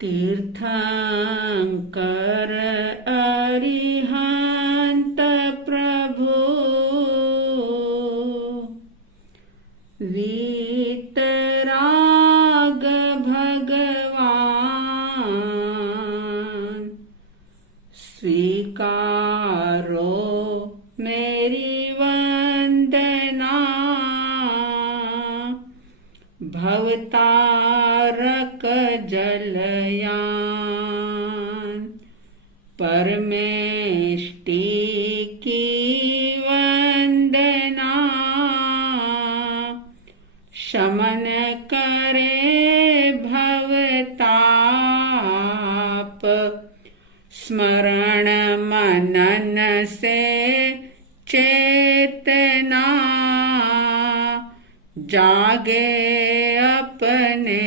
तीर्थंकर अरिहंत प्रभु वीतराग भगवान स्वीकारो मेरी वंदना भवतारक जलयान परमेष्टि की वंदना शमन करे भवताप स्मरण मनन से चेतना जागे अपने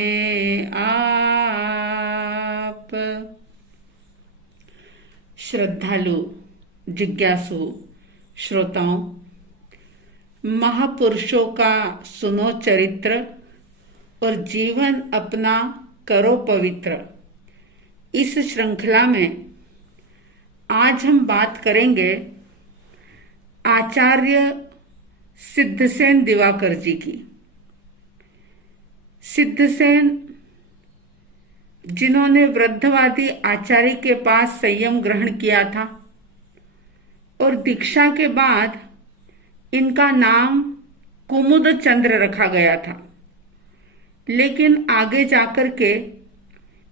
आप। श्रद्धालु जिज्ञासु श्रोताओं, महापुरुषों का सुनो चरित्र और जीवन अपना करो पवित्र। इस श्रृंखला में आज हम बात करेंगे आचार्य सिद्धसेन दिवाकर जी की। सिद्धसेन जिन्होंने वृद्धवादी आचार्य के पास संयम ग्रहण किया था और दीक्षा के बाद इनका नाम कुमुद चंद्र रखा गया था, लेकिन आगे जाकर के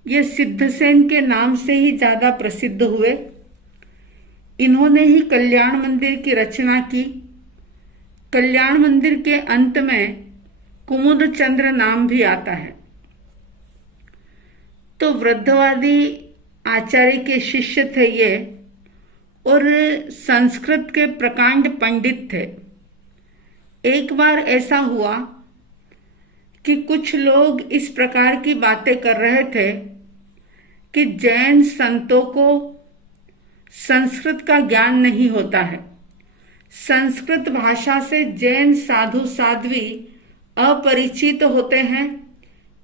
ये सिद्धसेन के नाम से ही ज्यादा प्रसिद्ध हुए। इन्होंने ही कल्याण मंदिर की रचना की। कल्याण मंदिर के अंत में कुमुद चंद्र नाम भी आता है। तो वृद्धवादी आचार्य के शिष्य थे ये और संस्कृत के प्रकांड पंडित थे। एक बार ऐसा हुआ कि कुछ लोग इस प्रकार की बातें कर रहे थे कि जैन संतों को संस्कृत का ज्ञान नहीं होता है। संस्कृत भाषा से जैन साधु साध्वी अपरिचित होते हैं,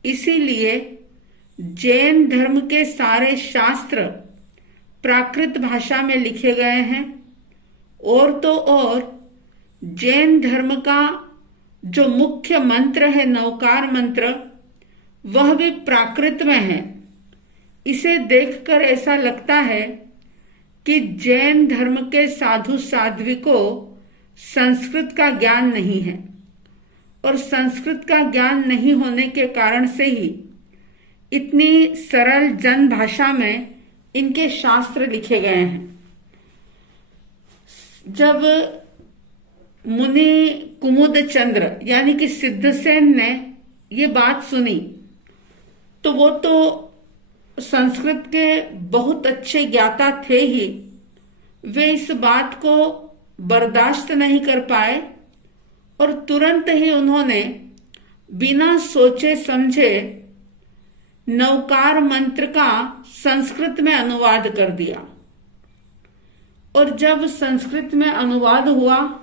इसीलिए जैन धर्म के सारे शास्त्र प्राकृत भाषा में लिखे गए हैं। और तो और जैन धर्म का जो मुख्य मंत्र है नौकार मंत्र, वह भी प्राकृत में है। इसे देखकर ऐसा लगता है कि जैन धर्म के साधु साध्वी को संस्कृत का ज्ञान नहीं है और संस्कृत का ज्ञान नहीं होने के कारण से ही इतनी सरल जन भाषा में इनके शास्त्र लिखे गए हैं। जब मुनि कुमुद चंद्र यानी कि सिद्धसेन ने ये बात सुनी तो वो तो संस्कृत के बहुत अच्छे ज्ञाता थे ही, वे इस बात को बर्दाश्त नहीं कर पाए और तुरंत ही उन्होंने बिना सोचे समझे नौकार मंत्र का संस्कृत में अनुवाद कर दिया। और जब संस्कृत में अनुवाद हुआ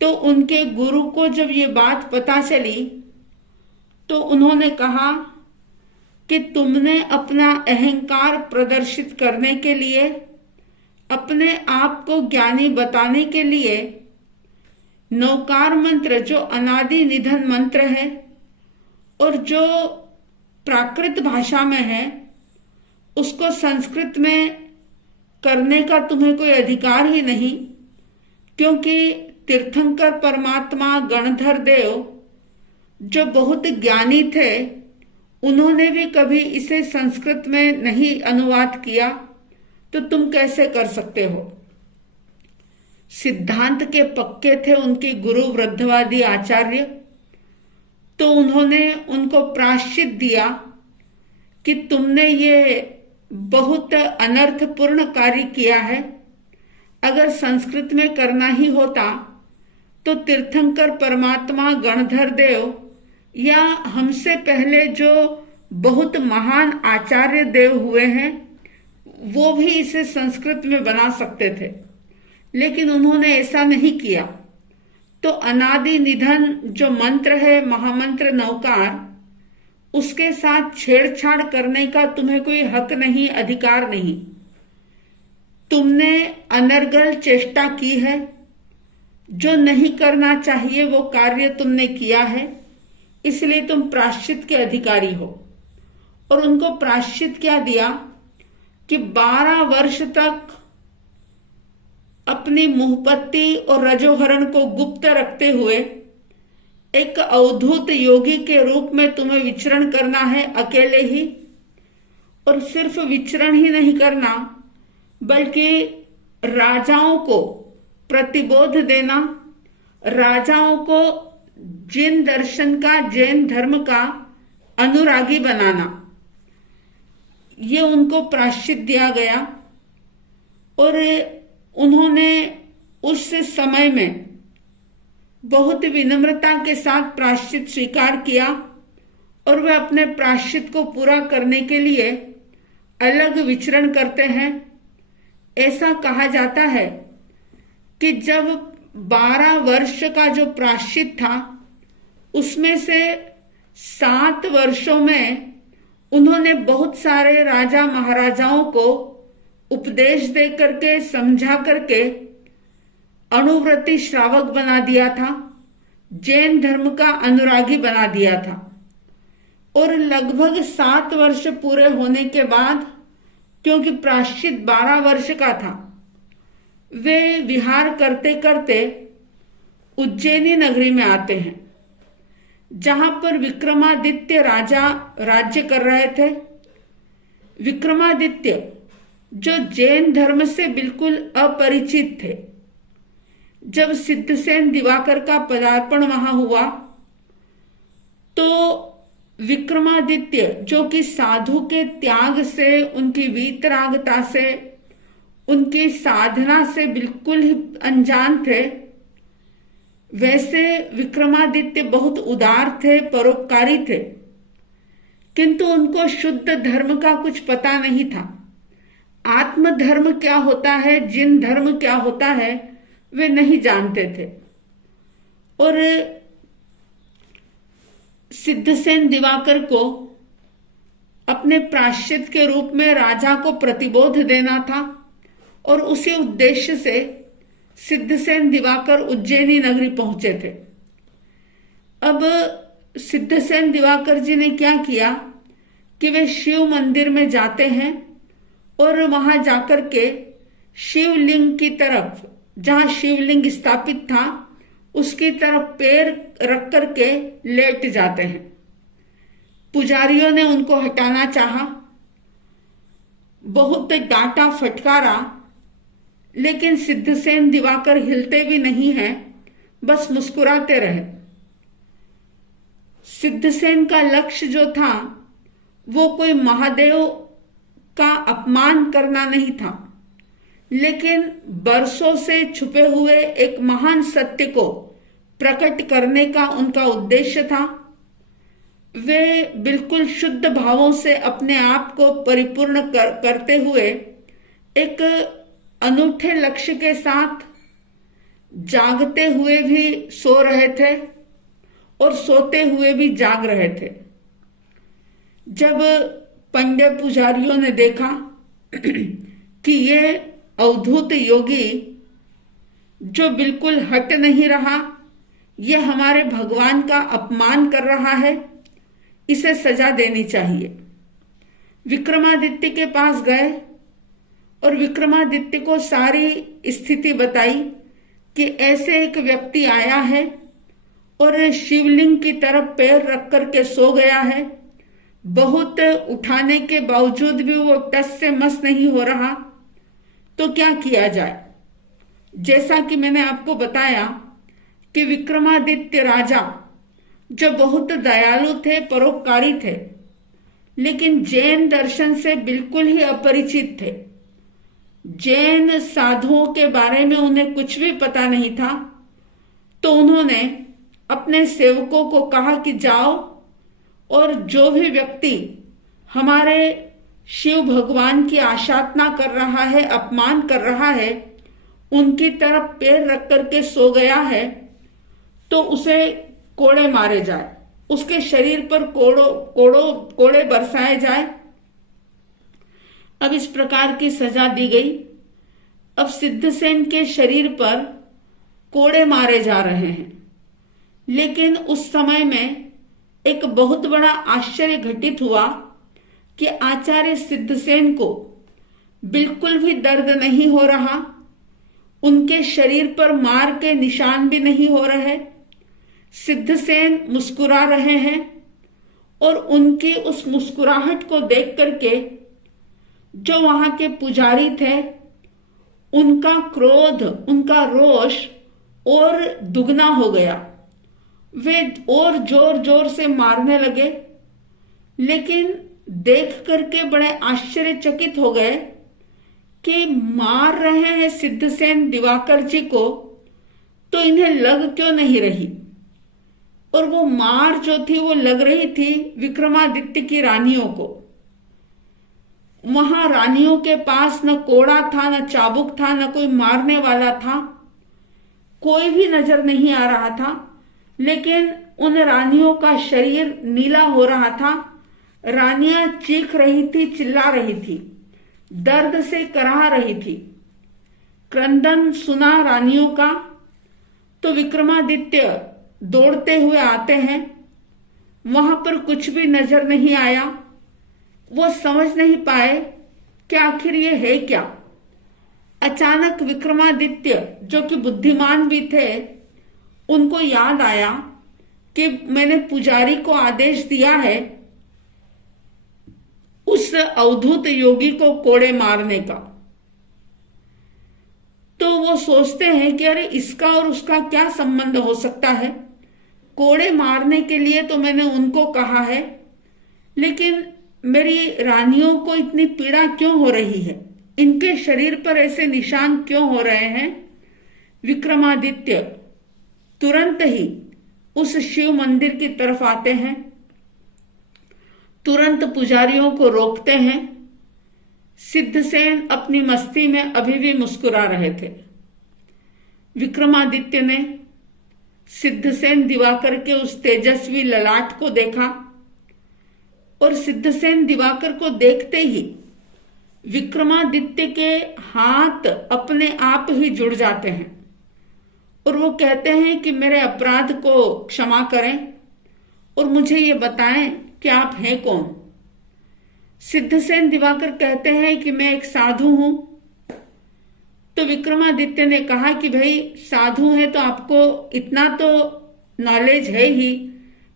तो उनके गुरु को जब ये बात पता चली तो उन्होंने कहा कि तुमने अपना अहंकार प्रदर्शित करने के लिए, अपने आप को ज्ञानी बताने के लिए नौकार मंत्र जो अनादि निधन मंत्र है और जो प्राकृत भाषा में है, उसको संस्कृत में करने का तुम्हें कोई अधिकार ही नहीं, क्योंकि तीर्थंकर परमात्मा गणधर देव जो बहुत ज्ञानी थे, उन्होंने भी कभी इसे संस्कृत में नहीं अनुवाद किया, तो तुम कैसे कर सकते हो। सिद्धांत के पक्के थे उनके गुरु वृद्धवादी आचार्य, तो उन्होंने उनको प्रायश्चित दिया कि तुमने ये बहुत अनर्थपूर्ण कार्य किया है। अगर संस्कृत में करना ही होता तो तीर्थंकर परमात्मा गणधर देव या हमसे पहले जो बहुत महान आचार्य देव हुए हैं, वो भी इसे संस्कृत में बना सकते थे, लेकिन उन्होंने ऐसा नहीं किया। तो अनादि निधन जो मंत्र है, महामंत्र नौकार, उसके साथ छेड़छाड़ करने का तुम्हें कोई हक नहीं, अधिकार नहीं। तुमने अनर्गल चेष्टा की है, जो नहीं करना चाहिए वो कार्य तुमने किया है, इसलिए तुम प्रायश्चित के अधिकारी हो। और उनको प्रायश्चित क्या दिया कि 12 वर्ष तक अपनी मुहपत्ति और रजोहरण को गुप्त रखते हुए एक अवधूत योगी के रूप में तुम्हें विचरण करना है, अकेले ही। और सिर्फ विचरण ही नहीं करना, बल्कि राजाओं को प्रतिबोध देना, राजाओं को जैन दर्शन का, जैन धर्म का अनुरागी बनाना, ये उनको प्रायश्चित दिया गया। और उन्होंने उस समय में बहुत विनम्रता के साथ प्रायश्चित स्वीकार किया और वे अपने प्रायश्चित को पूरा करने के लिए अलग विचरण करते हैं। ऐसा कहा जाता है कि जब 12 वर्ष का जो प्रायश्चित था, उसमें से 7 वर्षों में उन्होंने बहुत सारे राजा महाराजाओं को उपदेश दे करके, समझा करके अनुव्रती श्रावक बना दिया था, जैन धर्म का अनुरागी बना दिया था। और लगभग 7 वर्ष पूरे होने के बाद, क्योंकि प्रायश्चित 12 वर्ष का था, वे विहार करते करते उज्जैनी नगरी में आते हैं, जहां पर विक्रमादित्य राजा राज्य कर रहे थे। विक्रमादित्य जो जैन धर्म से बिल्कुल अपरिचित थे, जब सिद्धसेन दिवाकर का पदार्पण वहां हुआ तो विक्रमादित्य, जो कि साधु के त्याग से, उनकी वीतरागता से, उनकी साधना से बिल्कुल ही अनजान थे, वैसे विक्रमादित्य बहुत उदार थे, परोपकारी थे, किंतु उनको शुद्ध धर्म का कुछ पता नहीं था। आत्म धर्म क्या होता है, जिन धर्म क्या होता है, वे नहीं जानते थे। और सिद्धसेन दिवाकर को अपने प्रायश्चित के रूप में राजा को प्रतिबोध देना था, और उसी उद्देश्य से सिद्धसेन दिवाकर उज्जैनी नगरी पहुंचे थे। अब सिद्धसेन दिवाकर जी ने क्या किया कि वे शिव मंदिर में जाते हैं और वहां जाकर के शिवलिंग की तरफ, जहां शिवलिंग स्थापित था, उसकी तरफ पैर रख करके लेट जाते हैं। पुजारियों ने उनको हटाना चाहा, बहुत डांटा फटकारा, लेकिन सिद्धसेन दिवाकर हिलते भी नहीं हैं, बस मुस्कुराते रहे। सिद्धसेन का लक्ष्य जो था वो कोई महादेव का अपमान करना नहीं था, लेकिन बरसों से छुपे हुए एक महान सत्य को प्रकट करने का उनका उद्देश्य था। वे बिल्कुल शुद्ध भावों से अपने आप को परिपूर्ण करते हुए एक अनूठे लक्ष्य के साथ जागते हुए भी सो रहे थे और सोते हुए भी जाग रहे थे। जब पंडे पुजारियों ने देखा कि ये अवधूत योगी जो बिल्कुल हट नहीं रहा, ये हमारे भगवान का अपमान कर रहा है, इसे सजा देनी चाहिए, विक्रमादित्य के पास गए और विक्रमादित्य को सारी स्थिति बताई कि ऐसे एक व्यक्ति आया है और शिवलिंग की तरफ पैर रख करके सो गया है, बहुत उठाने के बावजूद भी वो टस से मस नहीं हो रहा, तो क्या किया जाए। जैसा कि मैंने आपको बताया कि विक्रमादित्य राजा जो बहुत दयालु थे, परोपकारी थे, लेकिन जैन दर्शन से बिल्कुल ही अपरिचित थे। जैन साधुओं के बारे में उन्हें कुछ भी पता नहीं था। तो उन्होंने अपने सेवकों को कहा कि जाओ और जो भी व्यक्ति हमारे शिव भगवान की आशातना कर रहा है, अपमान कर रहा है, उनकी तरफ पैर रख करके सो गया है, तो उसे कोड़े मारे जाए। उसके शरीर पर कोड़े बरसाए जाए। अब इस प्रकार की सजा दी गई। अब सिद्धसेन के शरीर पर कोड़े मारे जा रहे हैं, लेकिन उस समय में एक बहुत बड़ा आश्चर्य घटित हुआ कि आचार्य सिद्धसेन को बिल्कुल भी दर्द नहीं हो रहा, उनके शरीर पर मार के निशान भी नहीं हो रहे। सिद्धसेन मुस्कुरा रहे हैं और उनकी उस मुस्कुराहट को देख करके जो वहां के पुजारी थे, उनका क्रोध, उनका रोष और दुगना हो गया। वे और जोर जोर से मारने लगे, लेकिन देख करके बड़े आश्चर्यचकित हो गए कि मार रहे हैं सिद्धसेन दिवाकर जी को, तो इन्हें लग क्यों नहीं रही। और वो मार जो थी वो लग रही थी विक्रमादित्य की रानियों को। वहां रानियों के पास न कोड़ा था, न चाबुक था, न कोई मारने वाला था, कोई भी नजर नहीं आ रहा था, लेकिन उन रानियों का शरीर नीला हो रहा था। रानियां चीख रही थी, चिल्ला रही थी, दर्द से कराह रही थी। क्रंदन सुना रानियों का तो विक्रमादित्य दौड़ते हुए आते हैं। वहां पर कुछ भी नजर नहीं आया। वो समझ नहीं पाए कि आखिर ये है क्या। अचानक विक्रमादित्य, जो कि बुद्धिमान भी थे, उनको याद आया कि मैंने पुजारी को आदेश दिया है उस अवधूत योगी को कोड़े मारने का। तो वो सोचते हैं कि अरे इसका और उसका क्या संबंध हो सकता है। कोड़े मारने के लिए तो मैंने उनको कहा है, लेकिन मेरी रानियों को इतनी पीड़ा क्यों हो रही है, इनके शरीर पर ऐसे निशान क्यों हो रहे हैं। विक्रमादित्य तुरंत ही उस शिव मंदिर की तरफ आते हैं, तुरंत पुजारियों को रोकते हैं। सिद्धसेन अपनी मस्ती में अभी भी मुस्कुरा रहे थे। विक्रमादित्य ने सिद्धसेन दिवाकर के उस तेजस्वी ललाट को देखा और सिद्धसेन दिवाकर को देखते ही विक्रमादित्य के हाथ अपने आप ही जुड़ जाते हैं और वो कहते हैं कि मेरे अपराध को क्षमा करें और मुझे ये बताएं कि आप हैं कौन। सिद्धसेन दिवाकर कहते हैं कि मैं एक साधु हूं। तो विक्रमादित्य ने कहा कि भाई साधु है तो आपको इतना तो नॉलेज है ही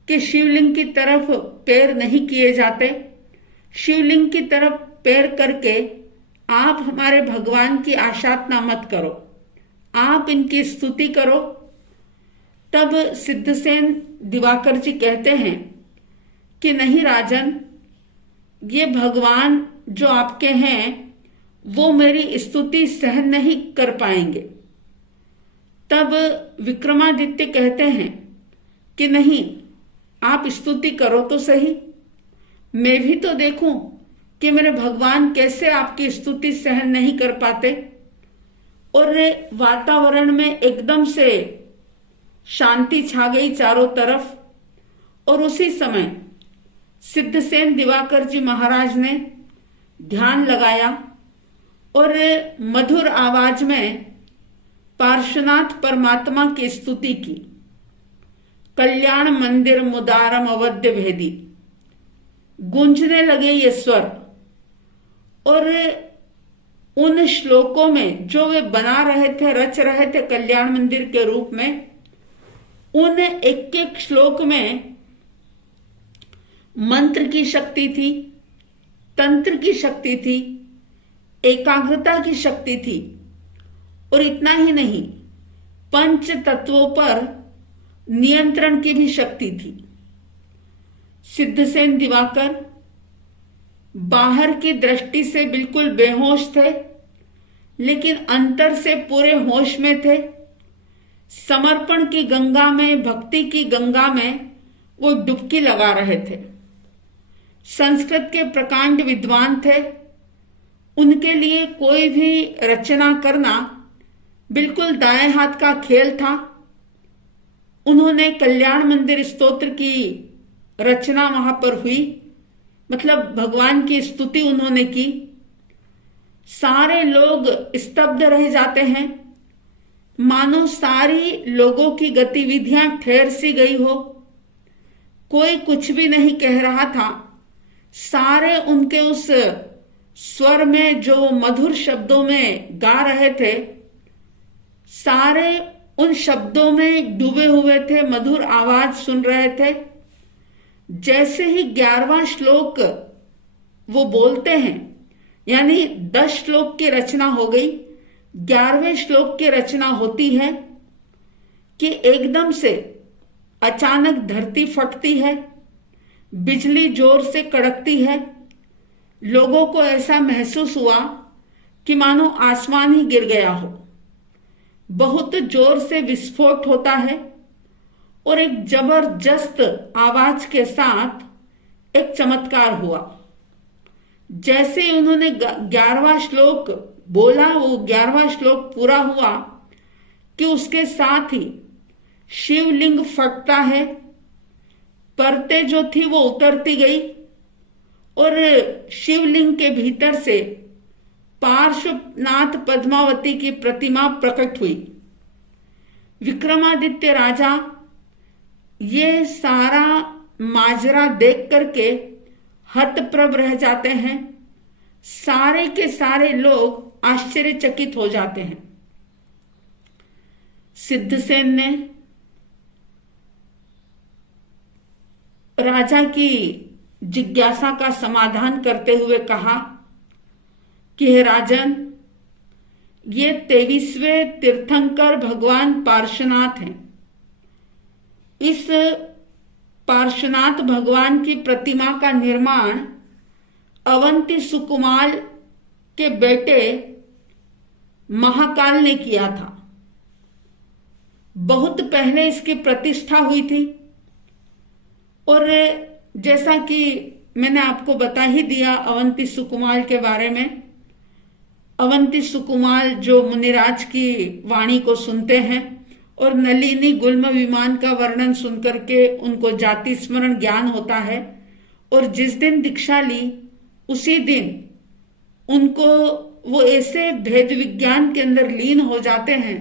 कि शिवलिंग की तरफ पैर नहीं किए जाते। शिवलिंग की तरफ पैर करके आप हमारे भगवान की आशातना मत करो, आप इनकी स्तुति करो। तब सिद्धसेन दिवाकर जी कहते हैं कि नहीं राजन, ये भगवान जो आपके हैं वो मेरी स्तुति सहन नहीं कर पाएंगे। तब विक्रमादित्य कहते हैं कि नहीं, आप स्तुति करो तो सही, मैं भी तो देखूं कि मेरे भगवान कैसे आपकी स्तुति सहन नहीं कर पाते। और वातावरण में एकदम से शांति छा गई चारों तरफ। और उसी समय सिद्धसेन दिवाकर जी महाराज ने ध्यान लगाया और मधुर आवाज में पार्श्वनाथ परमात्मा की स्तुति की। कल्याण मंदिर मुदारम अवध्य भेदी गूंजने लगे ये स्वर। और उन श्लोकों में जो वे बना रहे थे, रच रहे थे कल्याण मंदिर के रूप में, उन एक एक श्लोक में मंत्र की शक्ति थी, तंत्र की शक्ति थी, एकाग्रता की शक्ति थी। और इतना ही नहीं, पंच तत्वों पर नियंत्रण की भी शक्ति थी। सिद्धसेन दिवाकर बाहर की दृष्टि से बिल्कुल बेहोश थे, लेकिन अंतर से पूरे होश में थे। समर्पण की गंगा में, भक्ति की गंगा में वो डुबकी लगा रहे थे। संस्कृत के प्रकांड विद्वान थे, उनके लिए कोई भी रचना करना बिल्कुल दाएं हाथ का खेल था। उन्होंने कल्याण मंदिर स्तोत्र की रचना वहां पर हुई, मतलब भगवान की स्तुति उन्होंने की। सारे लोग स्तब्ध रह जाते हैं, मानो सारी लोगों की गतिविधियां ठहर सी गई हो। कोई कुछ भी नहीं कह रहा था। सारे उनके उस स्वर में, जो मधुर शब्दों में गा रहे थे, सारे उन शब्दों में डूबे हुए थे, मधुर आवाज सुन रहे थे। जैसे ही 11वां श्लोक वो बोलते हैं, यानी 10 श्लोक की रचना हो गई, 11वें श्लोक की रचना होती है कि एकदम से अचानक धरती फटती है, बिजली जोर से कड़कती है। लोगों को ऐसा महसूस हुआ कि मानो आसमान ही गिर गया हो। बहुत जोर से विस्फोट होता है और एक जबरदस्त आवाज के साथ एक चमत्कार हुआ। जैसे ही उन्होंने 11वां श्लोक बोला, वो 11वां श्लोक पूरा हुआ कि उसके साथ ही शिवलिंग फटता है, परतें जो थी वो उतरती गई और शिवलिंग के भीतर से पार्श्वनाथ पद्मावती की प्रतिमा प्रकट हुई। विक्रमादित्य राजा ये सारा माजरा देख करके हतप्रभ रह जाते हैं। सारे के सारे लोग आश्चर्यचकित हो जाते हैं। सिद्धसेन ने राजा की जिज्ञासा का समाधान करते हुए कहा कि हे राजन, ये 23वें तीर्थंकर भगवान पार्श्वनाथ हैं। इस पार्श्वनाथ भगवान की प्रतिमा का निर्माण अवंती सुकुमार के बेटे महाकाल ने किया था। बहुत पहले इसकी प्रतिष्ठा हुई थी और जैसा कि मैंने आपको बता ही दिया अवंती सुकुमार के बारे में, अवंती सुकुमार जो मुनिराज की वाणी को सुनते हैं और नलिनी गुल्म विमान का वर्णन सुनकर के उनको जाति स्मरण ज्ञान होता है, और जिस दिन दीक्षा ली उसी दिन उनको वो ऐसे भेद विज्ञान के अंदर लीन हो जाते हैं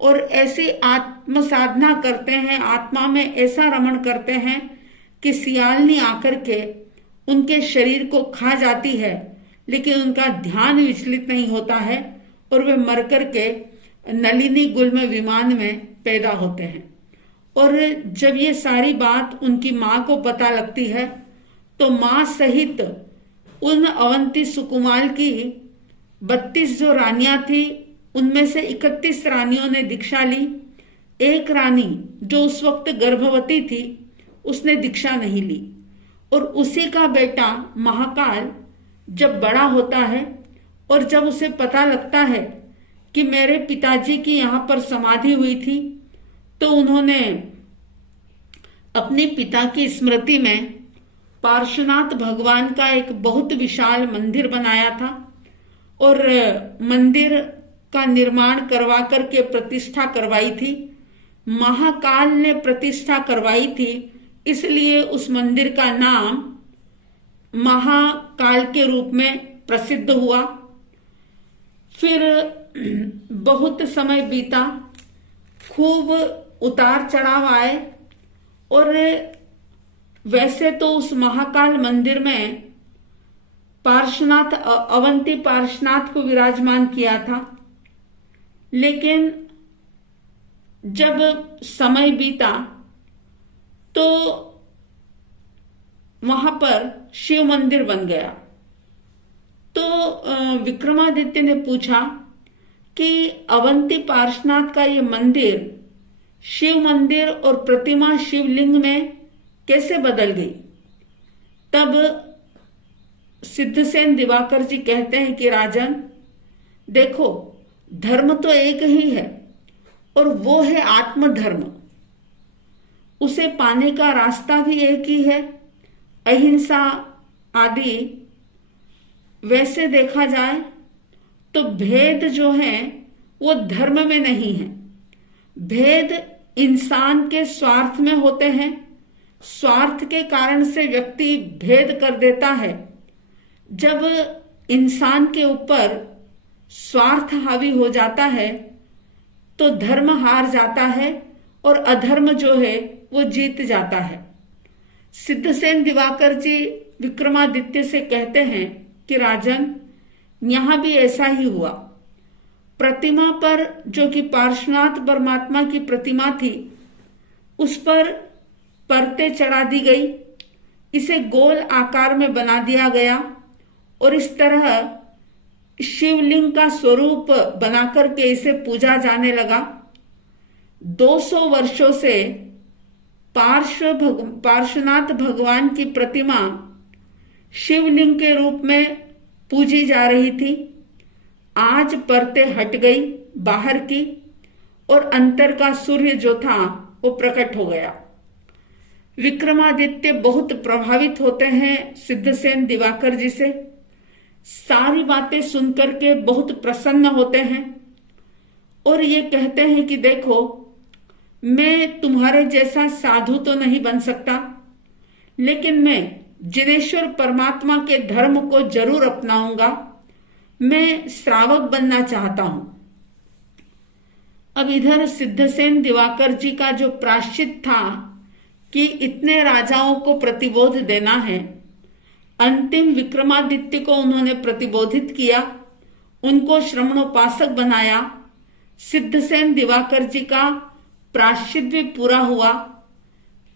और ऐसी आत्म साधना करते हैं, आत्मा में ऐसा रमण करते हैं कि सियालनी आकर के उनके शरीर को खा जाती है, लेकिन उनका ध्यान विचलित नहीं होता है और वे मर करके नलिनी गुल्म विमान में पैदा होते हैं। और जब ये सारी बात उनकी माँ को पता लगती है तो माँ सहित उन अवंती सुकुमार की 32 जो रानियां थी, उनमें से 31 रानियों ने दीक्षा ली। एक रानी जो उस वक्त गर्भवती थी, उसने दीक्षा नहीं ली। और उसी का बेटा महाकाल जब बड़ा होता है और जब उसे पता लगता है कि मेरे पिताजी की यहाँ पर समाधि हुई थी, तो उन्होंने अपने पिता की स्मृति में पार्श्वनाथ भगवान का एक बहुत विशाल मंदिर बनाया था और मंदिर का निर्माण करवा करके प्रतिष्ठा करवाई थी। महाकाल ने प्रतिष्ठा करवाई थी, इसलिए उस मंदिर का नाम महाकाल के रूप में प्रसिद्ध हुआ। फिर बहुत समय बीता, खूब उतार चढ़ाव आए और वैसे तो उस महाकाल मंदिर में पार्श्वनाथ, अवंती पार्श्वनाथ को विराजमान किया था, लेकिन जब समय बीता तो वहां पर शिव मंदिर बन गया। तो विक्रमादित्य ने पूछा कि अवंती पार्श्वनाथ का ये मंदिर शिव मंदिर और प्रतिमा शिवलिंग में कैसे बदल गई। तब सिद्धसेन दिवाकर जी कहते हैं कि राजन देखो, धर्म तो एक ही है और वो है आत्मधर्म। उसे पाने का रास्ता भी एक ही है, अहिंसा आदि। वैसे देखा जाए तो भेद जो है वो धर्म में नहीं है, भेद इंसान के स्वार्थ में होते हैं, स्वार्थ के कारण से व्यक्ति भेद कर देता है। जब इंसान के ऊपर स्वार्थ हावी हो जाता है तो धर्म हार जाता है और अधर्म जो है वो जीत जाता है। सिद्धसेन दिवाकर जी विक्रमादित्य से कहते हैं कि राजन, यहां भी ऐसा ही हुआ। प्रतिमा पर, जो कि पार्श्वनाथ परमात्मा की प्रतिमा थी, उस पर परतें चढ़ा दी गई, इसे गोल आकार में बना दिया गया और इस तरह शिवलिंग का स्वरूप बनाकर के इसे पूजा जाने लगा। 200 वर्षों से पार्श्वनाथ भगवान की प्रतिमा शिवलिंग के रूप में पूजी जा रही थी। आज परतें हट गई बाहर की और अंतर का सूर्य जो था वो प्रकट हो गया। विक्रमादित्य बहुत प्रभावित होते हैं सिद्धसेन दिवाकर जी से, सारी बातें सुनकर के बहुत प्रसन्न होते हैं और ये कहते हैं कि देखो, मैं तुम्हारे जैसा साधु तो नहीं बन सकता, लेकिन मैं जिनेश्वर परमात्मा के धर्म को जरूर अपनाऊंगा। मैं श्रावक बनना चाहता हूं। अब इधर सिद्धसेन दिवाकर जी का जो प्रायश्चित था कि इतने राजाओं को प्रतिबोध देना है, अंतिम विक्रमादित्य को उन्होंने प्रतिबोधित किया, उनको श्रमणोपासक बनाया। सिद्धसेन दिवाकर जी का प्रायश्चित भी पूरा हुआ,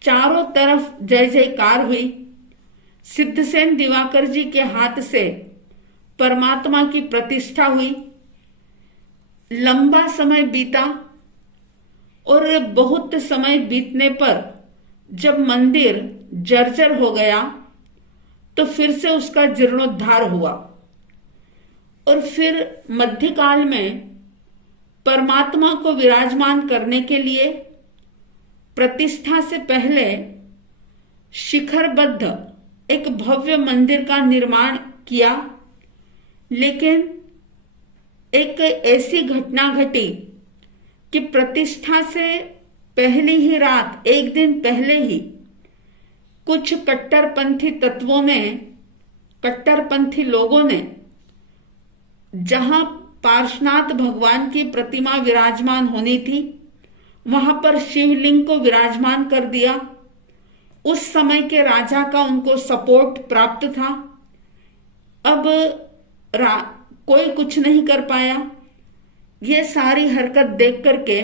चारों तरफ जय जयकार हुई। सिद्धसेन दिवाकर जी के हाथ से परमात्मा की प्रतिष्ठा हुई। लंबा समय बीता और बहुत समय बीतने पर जब मंदिर जर्जर हो गया तो फिर से उसका जीर्णोद्धार हुआ और फिर मध्यकाल में परमात्मा को विराजमान करने के लिए प्रतिष्ठा से पहले शिखरबद्ध एक भव्य मंदिर का निर्माण किया। लेकिन एक ऐसी घटना घटी कि प्रतिष्ठा से पहली ही रात, एक दिन पहले ही, कुछ कट्टरपंथी तत्वों ने, कट्टरपंथी लोगों ने जहां पार्श्वनाथ भगवान की प्रतिमा विराजमान होनी थी वहां पर शिवलिंग को विराजमान कर दिया। उस समय के राजा का उनको सपोर्ट प्राप्त था। अब कोई कुछ नहीं कर पाया। ये सारी हरकत देख करके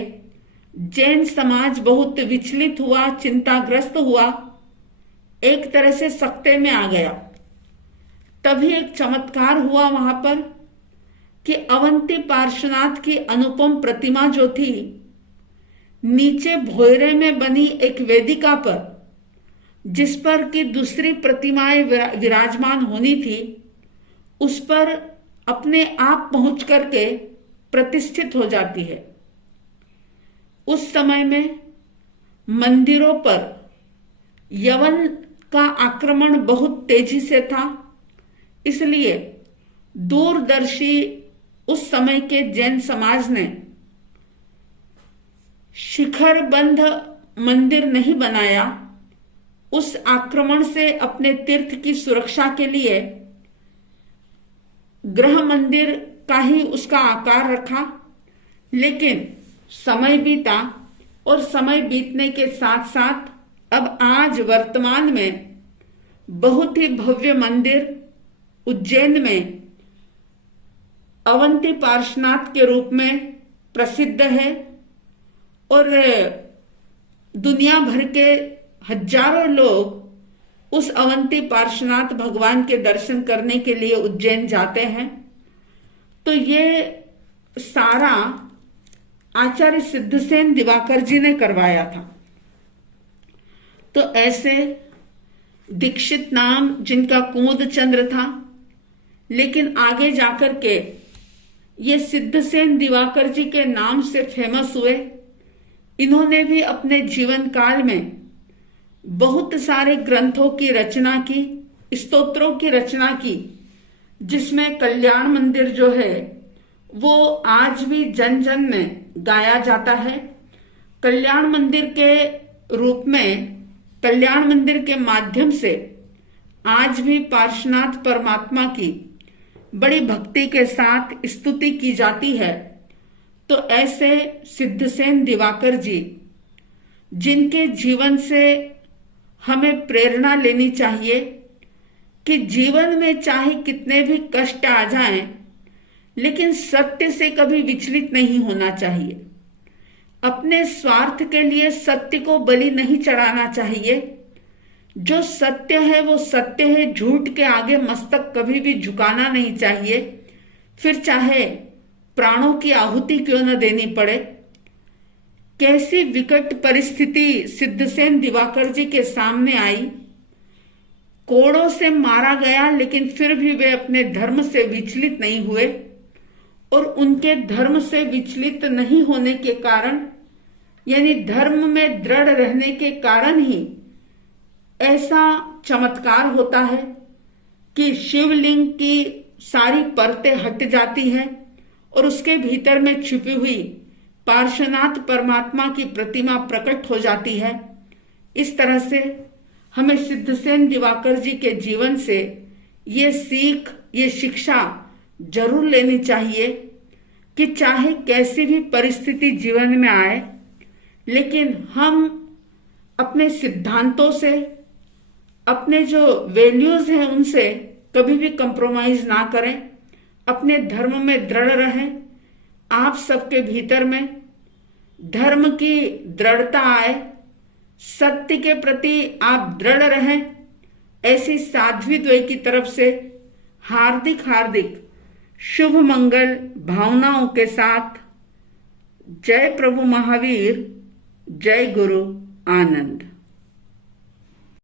जैन समाज बहुत विचलित हुआ, चिंताग्रस्त हुआ, एक तरह से सकते में आ गया। तभी एक चमत्कार हुआ वहां पर कि अवंती पार्श्वनाथ की अनुपम प्रतिमा जो थी, नीचे भोयरे में बनी एक वेदिका पर, जिस पर की दूसरी प्रतिमाएं विराजमान होनी थी, उस पर अपने आप पहुंच करके प्रतिष्ठित हो जाती है। उस समय में मंदिरों पर यवन का आक्रमण बहुत तेजी से था, इसलिए दूरदर्शी उस समय के जैन समाज ने शिखरबंध मंदिर नहीं बनाया। उस आक्रमण से अपने तीर्थ की सुरक्षा के लिए गृह मंदिर का ही उसका आकार रखा। लेकिन समय बीता और समय बीतने के साथ साथ अब आज वर्तमान में बहुत ही भव्य मंदिर उज्जैन में अवंती पार्श्वनाथ के रूप में प्रसिद्ध है और दुनिया भर के हजारों लोग उस अवंती पार्श्वनाथ भगवान के दर्शन करने के लिए उज्जैन जाते हैं। तो ये सारा आचार्य सिद्धसेन दिवाकर जी ने करवाया था। तो ऐसे दीक्षित नाम जिनका कुमुद चंद्र था, लेकिन आगे जाकर के ये सिद्धसेन दिवाकर जी के नाम से फेमस हुए। इन्होंने भी अपने जीवन काल में बहुत सारे ग्रंथों की रचना की, स्तोत्रों की रचना की, जिसमें कल्याण मंदिर जो है वो आज भी जन जन में गाया जाता है। कल्याण मंदिर के रूप में कल्याण मंदिर के माध्यम से आज भी पार्श्वनाथ परमात्मा की बड़ी भक्ति के साथ स्तुति की जाती है, तो ऐसे सिद्धसेन दिवाकर जी, जिनके जीवन से हमें प्रेरणा लेनी चाहिए कि जीवन में चाहे कितने भी कष्ट आ जाएं, लेकिन सत्य से कभी विचलित नहीं होना चाहिए। अपने स्वार्थ के लिए सत्य को बलि नहीं चढ़ाना चाहिए। जो सत्य है वो सत्य है, झूठ के आगे मस्तक कभी भी झुकाना नहीं चाहिए, फिर चाहे प्राणों की आहुति क्यों न देनी पड़े। कैसी विकट परिस्थिति सिद्धसेन दिवाकर जी के सामने आई, कोड़ों से मारा गया, लेकिन फिर भी वे अपने धर्म से विचलित नहीं हुए, और उनके धर्म से विचलित नहीं होने के कारण, यानी धर्म में दृढ़ रहने के कारण ही ऐसा चमत्कार होता है कि शिवलिंग की सारी परतें हट जाती हैं और उसके भीतर में छिपी हुई पार्श्वनाथ परमात्मा की प्रतिमा प्रकट हो जाती है। इस तरह से हमें सिद्धसेन दिवाकर जी के जीवन से ये सीख, ये शिक्षा जरूर लेनी चाहिए कि चाहे कैसी भी परिस्थिति जीवन में आए, लेकिन हम अपने सिद्धांतों से, अपने जो वैल्यूज हैं उनसे कभी भी कंप्रोमाइज ना करें, अपने धर्म में दृढ़ रहें। आप सबके भीतर में धर्म की दृढ़ता आए, सत्य के प्रति आप दृढ़ रहें, ऐसी साध्वी द्वय की तरफ से हार्दिक हार्दिक शुभ मंगल भावनाओं के साथ जय प्रभु महावीर, जय गुरु आनंद।